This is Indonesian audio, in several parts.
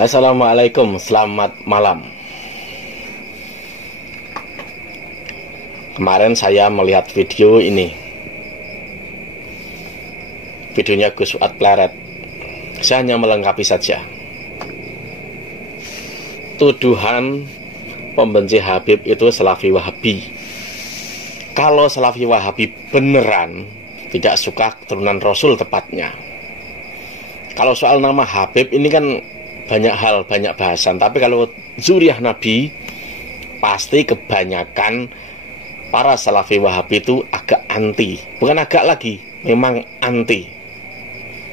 Assalamualaikum, selamat malam. Kemarin saya melihat video ini. Videonya Gus Fuad Pleret. Saya hanya melengkapi saja. Tuduhan pembenci Habib itu Salafi Wahabi. Kalau Salafi Wahabi beneran tidak suka keturunan Rasul tepatnya. Kalau soal nama Habib ini kan banyak hal, banyak bahasan. Tapi kalau zuriyah Nabi, pasti kebanyakan para Salafi Wahabi itu agak anti. Bukan agak lagi, memang anti.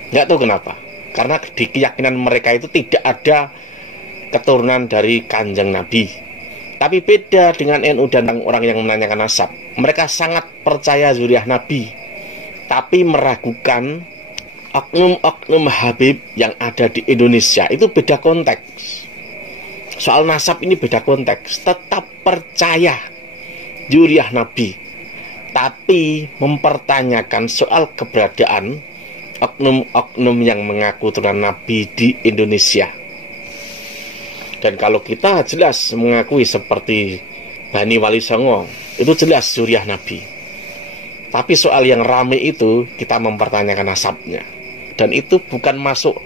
Nggak tahu kenapa. Karena di keyakinan mereka itu tidak ada keturunan dari Kanjeng Nabi. Tapi beda dengan NU dan orang yang menanyakan nasab. Mereka sangat percaya zuriyah Nabi, tapi meragukan oknum-oknum Habib yang ada di Indonesia. Itu beda konteks. Soal nasab ini beda konteks. Tetap percaya zuriyah Nabi, tapi mempertanyakan soal keberadaan oknum-oknum yang mengaku turunan Nabi di Indonesia. Dan kalau kita jelas mengakui seperti Bani Wali Songo, itu jelas zuriyah Nabi. Tapi soal yang rame itu kita mempertanyakan nasabnya. Dan itu bukan masuk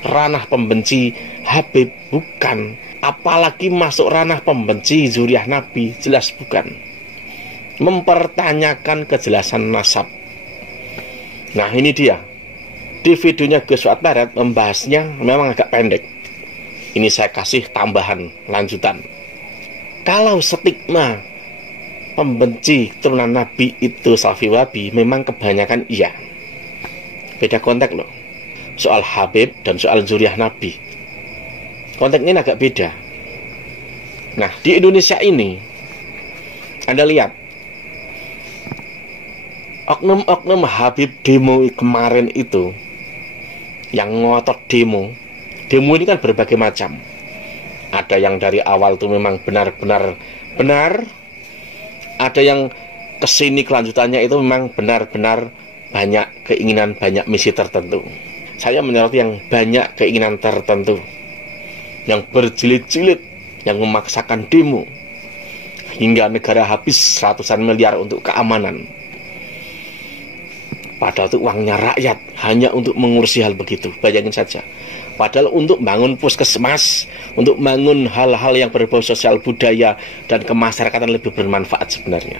ranah pembenci Habib, bukan. Apalagi masuk ranah pembenci zuriyah Nabi, jelas bukan. Mempertanyakan kejelasan nasab. Nah ini dia. Di videonya Gus Fuad Pleret membahasnya memang agak pendek. Ini saya kasih tambahan lanjutan. Kalau stigma pembenci turunan Nabi itu Salafi Wahabi, memang kebanyakan iya. Beda konteks loh. Soal Habib dan soal zuriyah Nabi, konteksnya agak beda. Nah di Indonesia ini Anda lihat oknum-oknum Habib demo kemarin itu, yang ngotot demo ini kan berbagai macam. Ada yang dari awal tuh memang benar-benar benar. Ada yang kesini kelanjutannya itu memang benar-benar banyak keinginan, banyak misi tertentu. Saya menyoroti yang banyak keinginan tertentu, yang berjilid-jilid, yang memaksakan demo, hingga negara habis ratusan miliar untuk keamanan. Padahal itu uangnya rakyat, hanya untuk mengurusi hal begitu. Bayangin saja. Padahal untuk bangun puskesmas, untuk bangun hal-hal yang berbau sosial budaya dan kemasyarakatan lebih bermanfaat sebenarnya.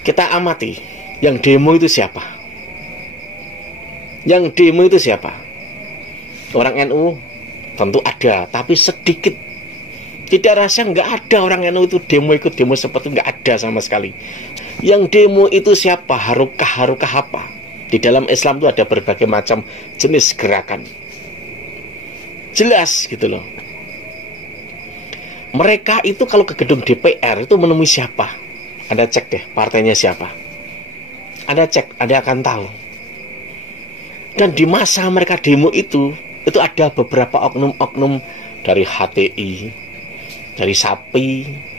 Kita amati, yang demo itu siapa? Yang demo itu siapa? Orang NU tentu ada, tapi sedikit. Tidak rasa nggak ada orang NU itu demo, ikut demo seperti nggak ada sama sekali. Yang demo itu siapa? Harukah apa? Di dalam Islam itu ada berbagai macam jenis gerakan. Jelas gitu loh. Mereka itu kalau ke gedung DPR itu menemui siapa? Anda cek deh partainya siapa. Anda cek, Anda akan tahu. Dan di masa mereka demo itu ada beberapa oknum-oknum dari HTI, dari SAPI,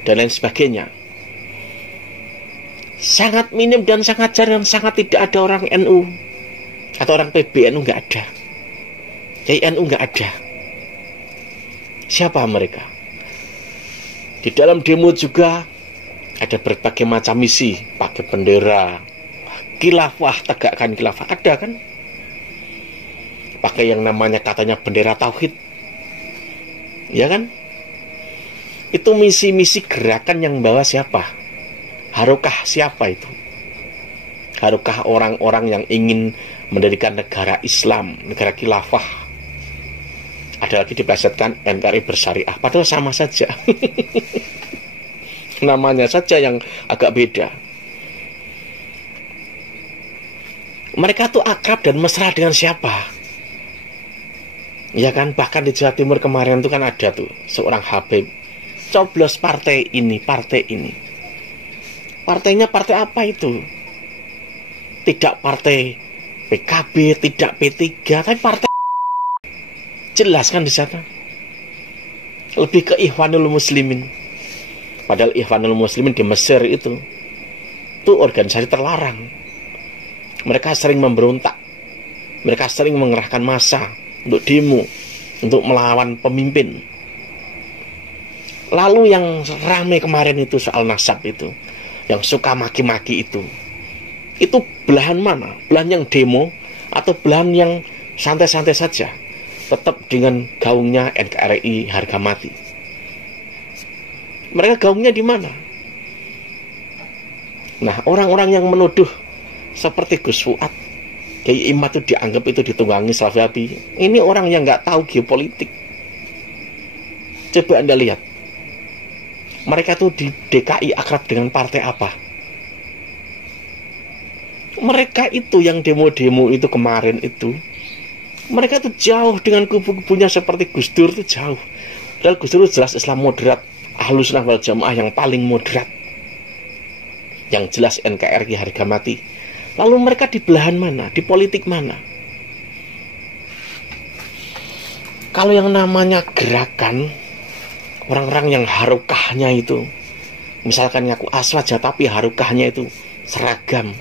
dan lain sebagainya. Sangat minim dan sangat jarang, sangat tidak ada orang NU atau orang PBNU, nggak ada. NU nggak ada. Siapa mereka? Di dalam demo juga ada berbagai macam misi, pakai bendera khilafah, tegakkan khilafah, ada kan? Pakai yang namanya katanya bendera tauhid, ya kan? Itu misi-misi gerakan yang bawa siapa? Harukah siapa itu? Harukah orang-orang yang ingin mendirikan negara Islam, negara khilafah? Ada lagi diplesetkan NKRI bersyariah, padahal sama saja. Namanya saja yang agak beda. Mereka tuh akrab dan mesra dengan siapa? Ya kan, bahkan di Jawa Timur kemarin tuh kan ada tuh seorang Habib coblos partai ini, partai ini. Partainya partai apa itu? Tidak partai PKB, tidak P3, tapi partai. Jelas kan di sana. Lebih ke Ikhwanul Muslimin. Padahal Ikhwanul Muslimin di Mesir itu organisasi terlarang. Mereka sering memberontak. Mereka sering mengerahkan massa untuk demo. untuk melawan pemimpin. Lalu yang ramai kemarin itu soal nasab itu, yang suka maki-maki itu belahan mana? Belahan yang demo atau belahan yang santai-santai saja, tetap dengan gaungnya NKRI harga mati? Mereka gaungnya di mana? Nah, orang-orang yang menuduh seperti Gus Fuad, Kiai Imad itu dianggap itu ditunggangi Salafi. Ini orang yang nggak tahu geopolitik. Coba Anda lihat, mereka tuh di DKI akrab dengan partai apa? Mereka itu yang demo-demo itu kemarin itu, mereka tuh jauh dengan kubu-kubunya seperti Gus Dur itu jauh. Dan Gus Dur jelas Islam moderat, Ahlus Sunnah wal Jamaah yang paling moderat, yang jelas NKRI harga mati. Lalu mereka di belahan mana? Di politik mana? Kalau yang namanya gerakan, orang-orang yang harukahnya itu, misalkan ngaku aswaja tapi harukahnya itu seragam,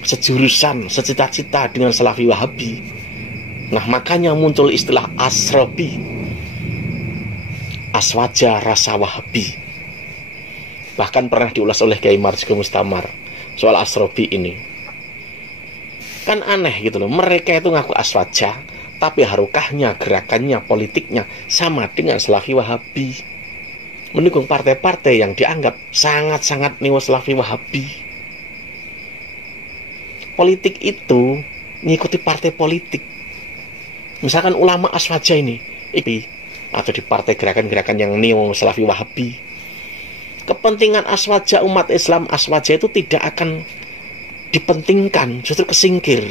sejurusan, secita-cita dengan Salafi Wahabi. Nah, makanya muncul istilah asrobi, aswaja rasa Wahabi. Bahkan pernah diulas oleh Kiai Marzuki Mustamar soal asrobi ini. Kan aneh gitu loh, mereka itu ngaku aswaja tapi harukahnya, gerakannya, politiknya sama dengan Salafi Wahabi, mendukung partai-partai yang dianggap sangat-sangat neo-Salafi Wahabi. Politik itu ngikuti partai politik. Misalkan ulama aswaja ini atau di partai gerakan-gerakan yang neo-Salafi Wahabi, kepentingan aswaja umat Islam aswaja itu tidak akan dipentingkan, justru kesingkir.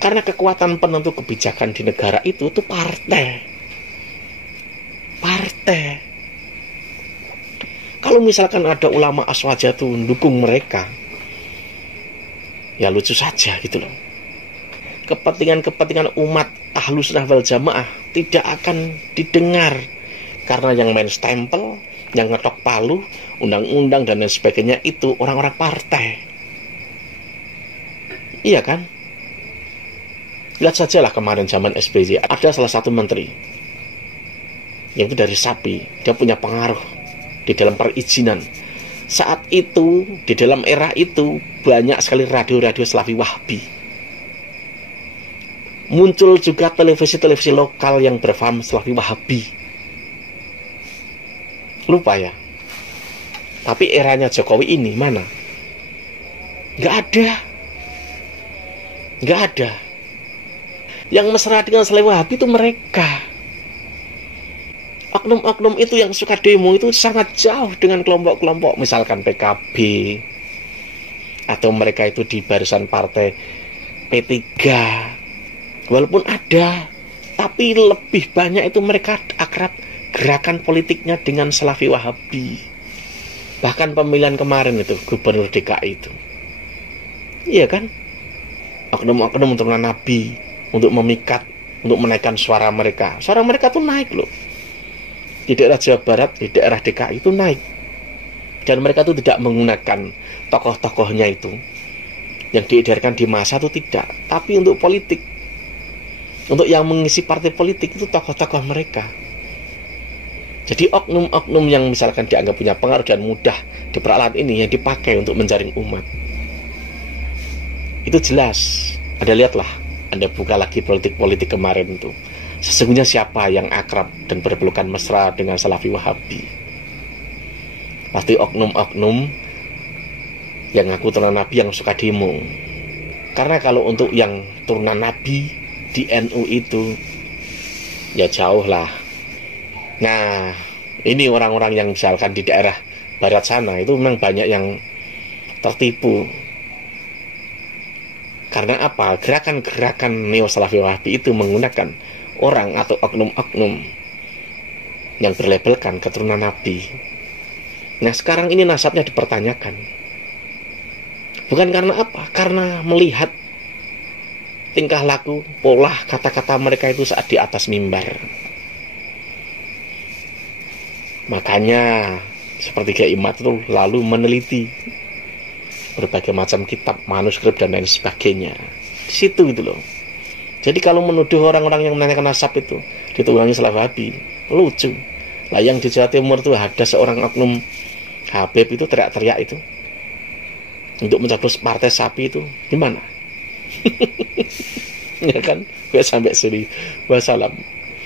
Karena kekuatan penentu kebijakan di negara itu partai. Kalau misalkan ada ulama aswaja tuh mendukung mereka, ya lucu saja gitu loh. Kepentingan umat Ahlus Sunnah wal Jamaah tidak akan didengar, karena yang main stempel, yang ngetok palu, undang-undang dan lain sebagainya itu orang-orang partai. Iya kan? Lihat sajalah kemarin zaman SBY, ada salah satu menteri yang itu dari SAPI, dia punya pengaruh di dalam perizinan. Saat itu, di dalam era itu, banyak sekali radio-radio Salafi Wahabi. Muncul juga televisi-televisi lokal yang berfaham Salafi Wahabi. Lupa ya. Tapi eranya Jokowi ini mana? Gak ada. Yang mesra dengan Salafi Wahabi itu mereka. Oknum-oknum itu yang suka demo itu sangat jauh dengan kelompok-kelompok, misalkan PKB, atau mereka itu di barisan partai P3. Walaupun ada, tapi lebih banyak itu mereka akrab gerakan politiknya dengan Salafi Wahabi. Bahkan pemilihan kemarin itu gubernur DKI itu, iya kan, oknum-oknum turunan Nabi untuk memikat, untuk menaikkan suara mereka. Suara mereka tuh naik loh. Di daerah Jawa Barat, di daerah DKI itu naik. Dan mereka tuh tidak menggunakan tokoh-tokohnya itu yang diedarkan di masa itu tidak, tapi untuk politik. Untuk yang mengisi partai politik itu tokoh-tokoh mereka. Jadi oknum-oknum yang misalkan dianggap punya pengaruh dan mudah diperalat ini yang dipakai untuk menjaring umat. Itu jelas. Anda lihatlah, Anda buka lagi politik-politik kemarin itu. Sesungguhnya siapa yang akrab dan berpelukan mesra dengan Salafi Wahabi? Pasti oknum-oknum yang ngaku turunan Nabi yang suka demo. Karena kalau untuk yang turunan Nabi di NU itu, ya jauh lah. Nah, ini orang-orang yang misalkan di daerah barat sana itu memang banyak yang tertipu. Karena apa? Gerakan-gerakan neo-Salafi Wahabi itu menggunakan orang atau oknum-oknum yang berlabelkan keturunan Nabi. Nah, sekarang ini nasabnya dipertanyakan. Bukan karena apa? Karena melihat tingkah laku, pola kata-kata mereka itu saat di atas mimbar. Makanya seperti Kiai Imad itu lalu meneliti berbagai macam kitab, manuskrip dan lain sebagainya. Di situ gitu loh. Jadi kalau menuduh orang-orang yang menanyakan nasab itu ditunggangi Salafi, lucu. Lah yang di Jawa Timur itu ada seorang oknum Habib itu teriak-teriak itu untuk mencoblos partai sapi itu gimana? Ya kan, gue sampai sini. Wassalam.